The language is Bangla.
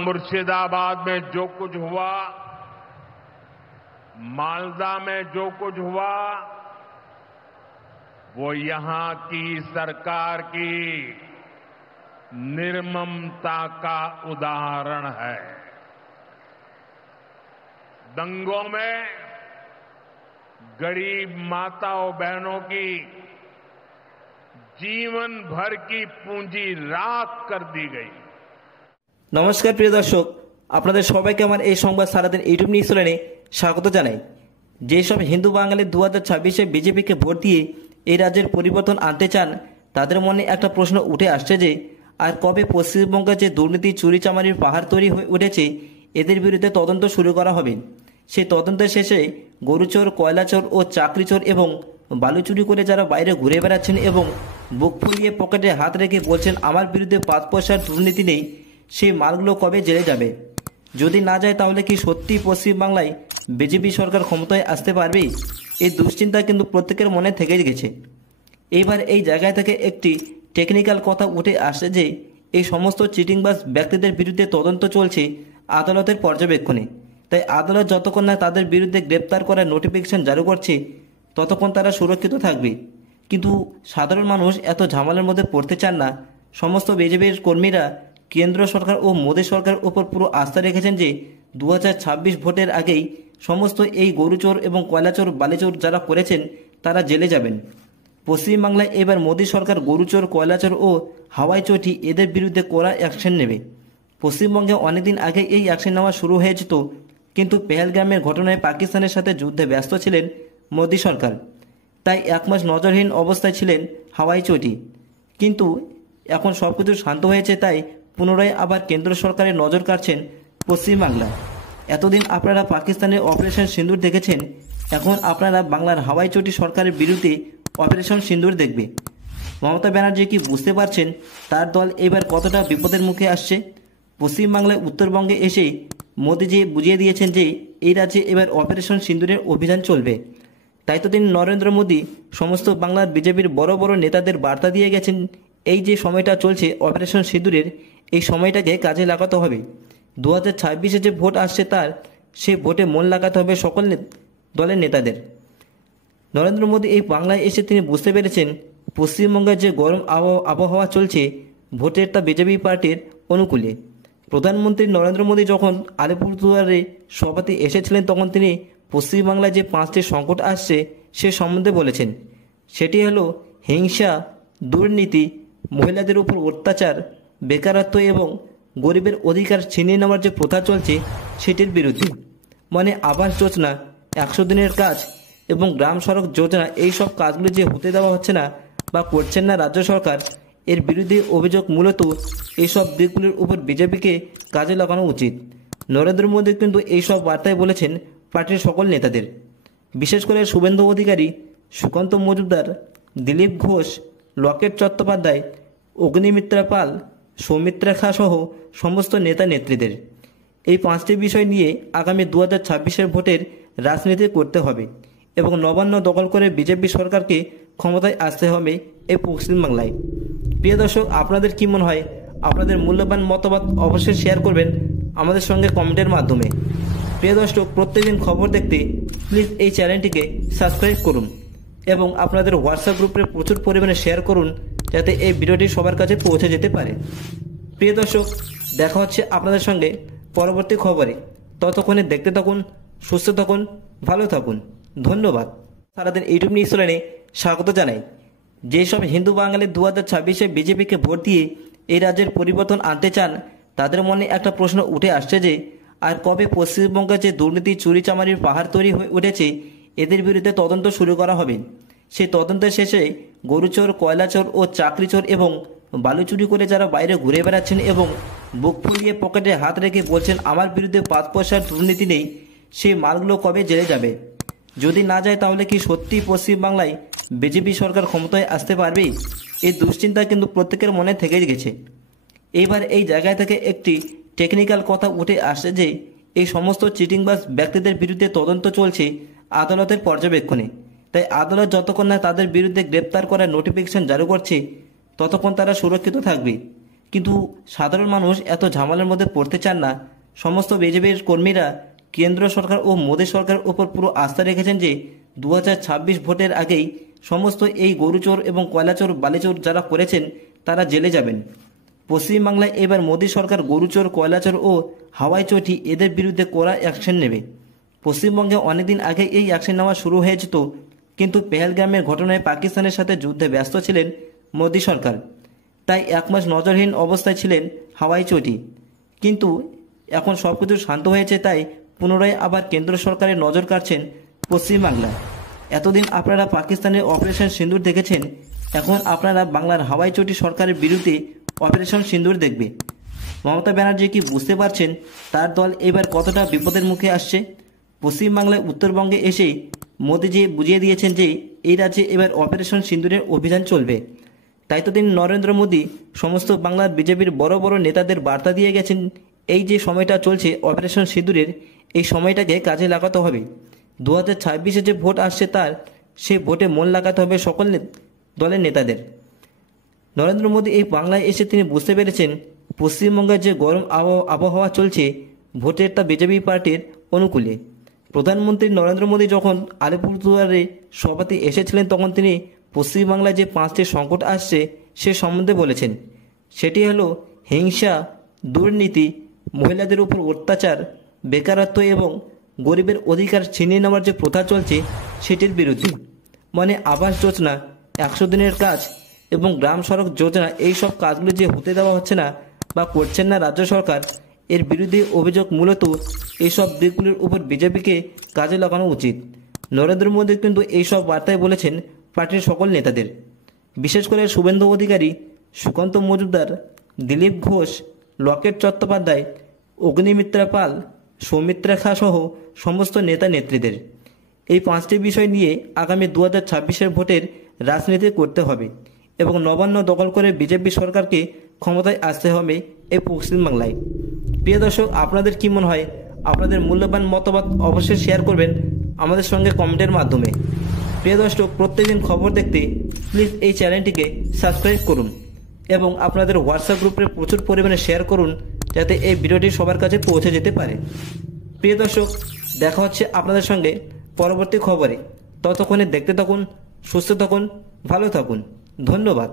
मुर्शिदाबाद में जो कुछ हुआ, मालदा में जो कुछ हुआ, वो यहां की सरकार की निर्ममता का उदाहरण है। दंगों में गरीब माताओं बहनों की जीवन भर की पूंजी राख कर दी गई। नमस्कार प्रिय दर्शक, আপনাদের সবাইকে আমার এই সংবাদ সারাদিন ইউটিউব নিউজ চ্যানেলে স্বাগত জানাই। যেসব হিন্দু বাঙালি 2026-এ বিজেপিকে ভোট দিয়ে এই রাজ্যের পরিবর্তন আনতে চান, তাদের মনে একটা প্রশ্ন উঠে আসছে যে আর কবে পশ্চিমবঙ্গে যে দুর্নীতি চুরিচামারির পাহাড় তৈরি হয়ে উঠেছে এদের বিরুদ্ধে তদন্ত শুরু করা হবে। সেই তদন্তের শেষে গরুচোর, কয়লাচোর ও চাকরিচোর এবং বালু চুরি করে যারা বাইরে ঘুরে বেড়াচ্ছেন এবং বুক ফুলিয়ে পকেটে হাত রেখে বলছেন আমার বিরুদ্ধে 5 পয়সার দুর্নীতি নেই, সেই মালগুলো কবে জেলে যাবে? যদি না যায় তাহলে কি সত্যি পশ্চিমবাংলায় বিজেপি সরকার ক্ষমতায় আসতে পারবে? এই দুশ্চিন্তা কিন্তু প্রত্যেকের মনে থেকে গেছে। এইবার এই জায়গা থেকে একটি টেকনিক্যাল কথা উঠে আসছে যে এই সমস্ত চিটিংবাজ ব্যক্তিদের বিরুদ্ধে তদন্ত চলছে আদালতের পর্যবেক্ষণে। তাই আদালত যতক্ষণ না তাদের বিরুদ্ধে গ্রেপ্তার করার নোটিফিকেশন জারি করছে ততক্ষণ তারা সুরক্ষিত থাকবে। কিন্তু সাধারণ মানুষ এত ঝামেলার মধ্যে পড়তে চান না। সমস্ত বিজেপির কর্মীরা কেন্দ্র সরকার ও মোদী সরকারের উপর পুরো আস্থা রেখেছেন যে 2026 ভোটের আগেই সমস্ত এই গরুচোর এবং কয়লাচোর, বালিচোর যারা করেছেন তারা জেলে যাবেন। পশ্চিমবাংলায় এবার মোদী সরকার গরুচোর, কয়লাচোর ও হাওয়াই চটি এদের বিরুদ্ধে কড়া অ্যাকশন নেবে। পশ্চিমবঙ্গে অনেকদিন আগে এই অ্যাকশন নেওয়া শুরু হয়ে যেত, কিন্তু পেহেলগামের ঘটনায় পাকিস্তানের সাথে যুদ্ধে ব্যস্ত ছিলেন মোদী সরকার, তাই 1 মাস নজরহীন অবস্থায় ছিলেন হাওয়াই চটি। কিন্তু এখন সব কিছু শান্ত হয়েছে, তাই পুনরায় আবার কেন্দ্র সরকারের নজর কাটছেন পশ্চিমবাংলা। এতদিন আপনারা পাকিস্তানের অপারেশন সিন্দুর দেখেছেন, এখন আপনারা বাংলার হাওয়াই চটি সরকারের বিরুদ্ধে অপারেশন সিন্দুর দেখবে। মমতা ব্যানার্জি কি বুঝতে পারছেন তার দল এবার কতটা বিপদের মুখে আসছে? পশ্চিমবাংলায় উত্তরবঙ্গে এসে মোদিজি বুঝিয়ে দিয়েছেন যে এই রাজ্যে এবার অপারেশন সিন্দুরের অভিযান চলবে। তাই তো তিনি নরেন্দ্র মোদী সমস্ত বাংলার বিজেপির বড় বড় নেতাদের বার্তা দিয়ে গেছেন এই যে সময়টা চলছে অপারেশন সিঁদুরের, এই সময়টাকে কাজে লাগাতে হবে। 2026-এ যে ভোট আসছে তার সেই ভোটে মন লাগাতে হবে সকল দলের নেতাদের। নরেন্দ্র মোদী এই বাংলায় এসে তিনি বুঝতে পেরেছেন পশ্চিমবঙ্গের যে গরম আবহাওয়া চলছে ভোটের তা বিজেপি পার্টির অনুকূলে। প্রধানমন্ত্রী নরেন্দ্র মোদী যখন আলিপুরদুয়ারে সভাতে এসেছিলেন তখন তিনি পশ্চিমবাংলায় যে 5টি সংকট আসছে সে সম্বন্ধে বলেছেন। সেটি হলো হিংসা, দুর্নীতি, মহিলাদের উপর অত্যাচার, বেকারত্ব এবং গরিবের অধিকার ছিনিয়ে নেওয়ার যে প্রথা চলছে সেটির বিরুদ্ধে। মানে আবাস যোজনা, 100 দিনের কাজ এবং গ্রাম সড়ক যোজনা, এই সব কাজগুলি যে হতে দেওয়া হচ্ছে না বা করছেন না রাজ্য সরকার, এর বিরুদ্ধে অভিযোগ। মূলত এইসব দিকগুলির উপর বিজেপিকে কাজে লাগানো উচিত। নরেন্দ্র মোদী কিন্তু এইসব বার্তায় বলেছেন পার্টির সকল নেতাদের, বিশেষ করে শুভেন্দু অধিকারী, সুকান্ত মজুমদার, দিলীপ ঘোষ, লকেট চট্টোপাধ্যায়, অগ্নিমিত্রা পাল, সৌমিত্রা খা সহ সমস্ত নেতা নেত্রীদের। এই 5টি বিষয় নিয়ে আগামী 2026-এর ভোটের রাজনীতি করতে হবে এবং নবান্ন দখল করে বিজেপি সরকারকে ক্ষমতায় আসতে হবে এই পশ্চিমবাংলায়। প্রিয় দর্শক, আপনাদের কি মনে হয়? আপনাদের মূল্যবান মতামত অবশ্যই শেয়ার করবেন আমাদের সঙ্গে কমেন্টের মাধ্যমে। প্রিয় দর্শক, প্রত্যেকদিন খবর দেখতে প্লিজ এই চ্যানেলটিকে সাবস্ক্রাইব করুন এবং আপনাদের হোয়াটসঅ্যাপ গ্রুপে প্রচুর পরিমাণে শেয়ার করুন যাতে এই ভিডিওটি সবার কাছে পৌঁছে যেতে পারে। প্রিয় দর্শক, দেখা হচ্ছে আপনাদের সঙ্গে পরবর্তী খবরে। ততক্ষণে দেখতে থাকুন, সুস্থ থাকুন, ভালো থাকুন। ধন্যবাদ। সারাদিন ইউটিউব নিউজ চ্যানেলে স্বাগত জানাই। যেসব হিন্দু বাঙালি 2026-এ বিজেপিকে ভোট দিয়ে এই রাজ্যের পরিবর্তন আনতে চান, তাদের মনে একটা প্রশ্ন উঠে আসছে যে আর কবে পশ্চিমবঙ্গে যে দুর্নীতি চুরিচামারির পাহাড় তৈরি হয়ে উঠেছে এদের বিরুদ্ধে তদন্ত শুরু করা হবে। সেই তদন্তের শেষে গরুচোর, কয়লাচোর ও চাকরিচোর এবং বালু চুরি করে যারা বাইরে ঘুরে বেড়াচ্ছেন এবং বুক ফুলিয়ে পকেটে হাত রেখে বলছেন আমার বিরুদ্ধে 5 পয়সার দুর্নীতি নেই, সেই মালগুলো কবে জেলে যাবে? যদি না যায় তাহলে কি সত্যি পশ্চিমবাংলায় বিজেপি সরকার ক্ষমতায় আসতে পারবে? এই দুশ্চিন্তা কিন্তু প্রত্যেকের মনে থেকে গেছে। এইবার এই জায়গা থেকে একটি টেকনিক্যাল কথা উঠে আসছে যে এই সমস্ত চিটিংবাজ ব্যক্তিদের বিরুদ্ধে তদন্ত চলছে আদালতের পর্যবেক্ষণে। তাই আদালত যতক্ষণ না তাদের বিরুদ্ধে গ্রেপ্তার করার নোটিফিকেশন জারি করছে ততক্ষণ তারা সুরক্ষিত থাকবে। কিন্তু সাধারণ মানুষ এত ঝামেলার মধ্যে পড়তে চান না। সমস্ত বিজেপির কর্মীরা কেন্দ্র সরকার ও মোদী সরকারের উপর পুরো আস্থা রেখেছেন যে 2026 ভোটের আগেই সমস্ত এই গরুচোর এবং কয়লাচোর বালিচোর যারা করেছেন তারা জেলে যাবেন। পশ্চিমবাংলায় এবার মোদী সরকার গরুচোর, কয়লাচোর ও হাওয়াই চটি এদের বিরুদ্ধে কড়া অ্যাকশন নেবে। পশ্চিমবঙ্গে অনেকদিন আগে এই অ্যাকশন নেওয়া শুরু হয়ে যেত, কিন্তু পেহেলগামের ঘটনায় পাকিস্তানের সাথে যুদ্ধে ব্যস্ত ছিলেন মোদী সরকার, তাই 1 মাস নজরহীন অবস্থায় ছিলেন হাওয়াই চটি। কিন্তু এখন সব কিছু শান্ত হয়েছে, তাই পুনরায় আবার কেন্দ্র সরকারের নজর কাড়ছেন পশ্চিমবাংলা। এতদিন আপনারা পাকিস্তানের অপারেশন সিন্দুর দেখেছেন, এখন আপনারা বাংলার হাওয়াই চটি সরকারের বিরুদ্ধে অপারেশন সিন্দুর দেখবে। মমতা ব্যানার্জি কি বুঝতে পারছেন তার দল এবার কতটা বিপদের মুখে আসছে? পশ্চিমবাংলায় উত্তরবঙ্গে এসে মোদিজি বুঝিয়ে দিয়েছেন যে এই রাজ্যে এবার অপারেশন সিন্দুরের অভিযান চলবে। তাই তো তিনি নরেন্দ্র মোদী সমস্ত বাংলার বিজেপির বড় বড় নেতাদের বার্তা দিয়ে গেছেন, এই যে সময়টা চলছে অপারেশন সিঁদুরের, এই সময়টাকে কাজে লাগাতে হবে। 2026-এ যে ভোট আসছে সে ভোটে মন লাগাতে হবে সকল দলের নেতাদের। নরেন্দ্র মোদী এই বাংলায় এসে তিনি বুঝতে পেরেছেন পশ্চিমবঙ্গের যে গরম আবহাওয়া চলছে ভোটের তা বিজেপি পার্টির অনুকূলে। প্রধানমন্ত্রী নরেন্দ্র মোদী যখন আলিপুরদুয়ারে সভাতে এসেছিলেন তখন তিনি পশ্চিমবাংলায় যে 5টি সংকট আসছে সে সম্বন্ধে বলেছেন। সেটি হলো হিংসা, দুর্নীতি, মহিলাদের উপর অত্যাচার, বেকারত্ব এবং গরিবের অধিকার ছিনিয়ে নেওয়ার যে প্রথা চলছে সেটির বিরুদ্ধে। মানে আবাস যোজনা, 100 দিনের কাজ এবং গ্রাম সড়ক যোজনা, এই সব কাজগুলি যে হতে দেওয়া হচ্ছে না বা করছেন না রাজ্য সরকার, এর বিরুদ্ধে অভিযোগ। মূলত এইসব দিকগুলির উপর বিজেপিকে কাজে লাগানো উচিত। নরেন্দ্র মোদী কিন্তু এইসব বার্তায় বলেছেন পার্টির সকল নেতাদের, বিশেষ করে শুভেন্দু অধিকারী, সুকান্ত মজুমদার, দিলীপ ঘোষ, লকেট চট্টোপাধ্যায়, অগ্নিমিত্রা পাল, সৌমিত্রা খা সহ সমস্ত নেতা নেত্রীদের। এই 5টি বিষয় নিয়ে আগামী 2026-এর ভোটের রাজনীতি করতে হবে এবং নবান্ন দখল করে বিজেপি সরকারকে ক্ষমতায় আসতে হবে এই পশ্চিমবাংলায়। প্রিয় দর্শক, আপনাদের কি মনে হয়? আপনাদের মূল্যবান মতামত অবশ্যই শেয়ার করবেন আমাদের সঙ্গে কমেন্টের মাধ্যমে। প্রিয় দর্শক, প্রত্যেকদিন খবর দেখতে প্লিজ এই চ্যানেলটিকে সাবস্ক্রাইব করুন এবং আপনাদের হোয়াটসঅ্যাপ গ্রুপে প্রচুর পরিমাণে শেয়ার করুন যাতে এই ভিডিওটি সবার কাছে পৌঁছে যেতে পারে। প্রিয় দর্শক, দেখা হচ্ছে আপনাদের সঙ্গে পরবর্তী খবরে। ততক্ষণে দেখতে থাকুন, সুস্থ থাকুন, ভালো থাকুন। ধন্যবাদ।